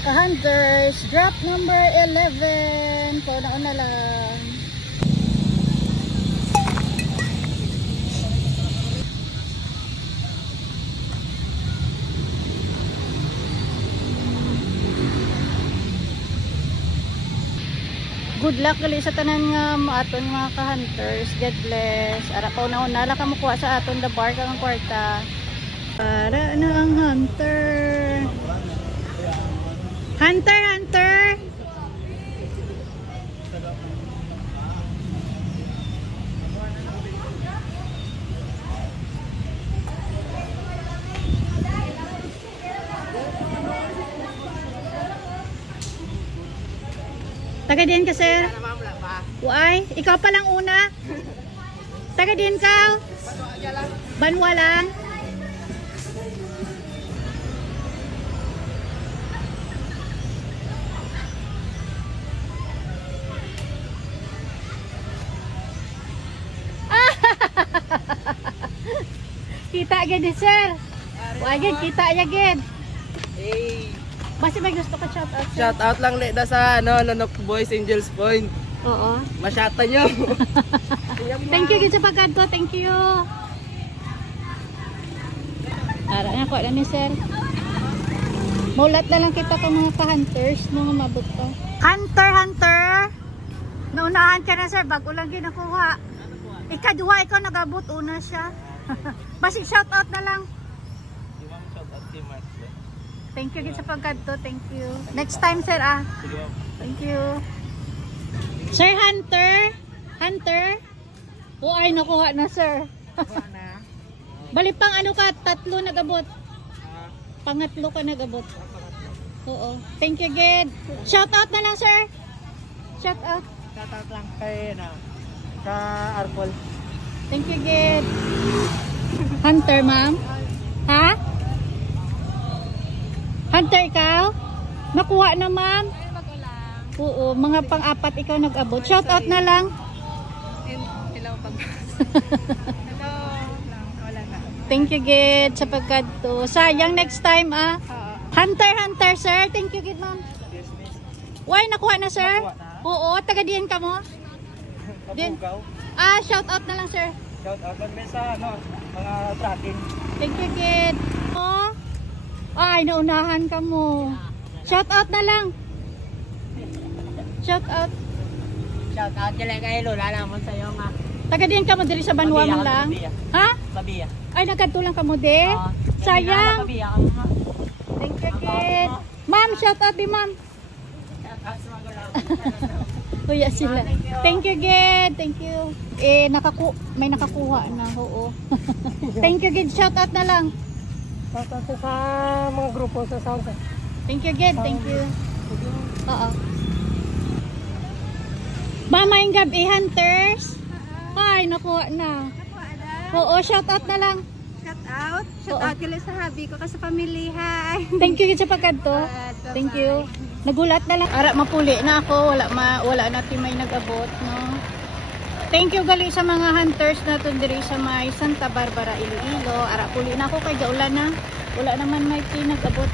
mga ka-hunters, drop number 11. So, nauna lang. Good luck gali sa tanan nga aton mga ka-hunters. God bless. Ara pa una la ka mukuha sa aton the bar kang kwarta. Para na ang hunter. Hunter. Taga din ka, sir? Uy, ikaw pa lang una? Taga din ka? Banwa lang? Kita agad din, sir. Agad, kita agad. Hey. Basta may gusto ka shout out, sir. Shout out lang leda sa Nonok Boys Angels Point. Oo. Masyata nyo. Thank you gid sa pagkadto. Thank you. Ara na ko na ni sir. Mulat na lang kita ka mga ka-hunters, mga mabot pa. Hunter. Naunahan ka na, sir, bago lang ginakuha. Ikaduha ikaw nagabot una siya. Basi shout out na lang. Thank you gid sa pagkadto. Thank you. Next time, sir, ah. Thank you. Sir Hunter. O ay nakuha na, sir. Bali pang ano ka, tatlo nagabot. Pangatlo ka nagabot. Oo. Thank you, gid. Shout out na lang, sir. Shout out. Shout out lang kay sa Arpol. Thank you, gid. Hunter, ma'am. Ha? Hunter ikaw? Nakuha na, ma'am. Oo, mga pang-apat ikaw nag-abot. Shout out na lang. Hello, Thank you, gid, sa pagkadto. Sayang next time, ah. Hunter, sir. Thank you, gid, ma'am. Why, nakuha na, sir? Oo, taga diyan ka mo? Din. Ah, shout out na lang, sir. Shout out lang sa mga tracking. Thank you, gid. Oh. Ay, naunahan ka mo. Shout out na lang. Shout out. Shout out kay Lola naman sa iyo nga. Taga diyan ka mo diri sa Banwa mo lang. Ha? Babiya. Ay, nagkadto lang ka mo di. Sayang. Thank you, kid. Ma'am, shout out di, ma'am. Kuya sila. Thank you, kid. Thank you. May nakakuha na. Oo. Thank you, kid. Shout out na lang. Shout out sa mga grupo sa Sound. Thank you, kid. Thank you. Oo. Mamayang gabi, hunters. Ay, nakuha na. Oo, shout out na lang. Shout out kila sa hubby ko kasi pamilihan. Thank you sa pagkadto. Thank you. Nagulat na lang. Ara mapuli na ako, wala natin may nag-abot, no. Thank you gali sa mga hunters natin diri sa may Santa Barbara, Iloilo. Ara puli na ako kay gaulan na. Wala naman may pinag-abot.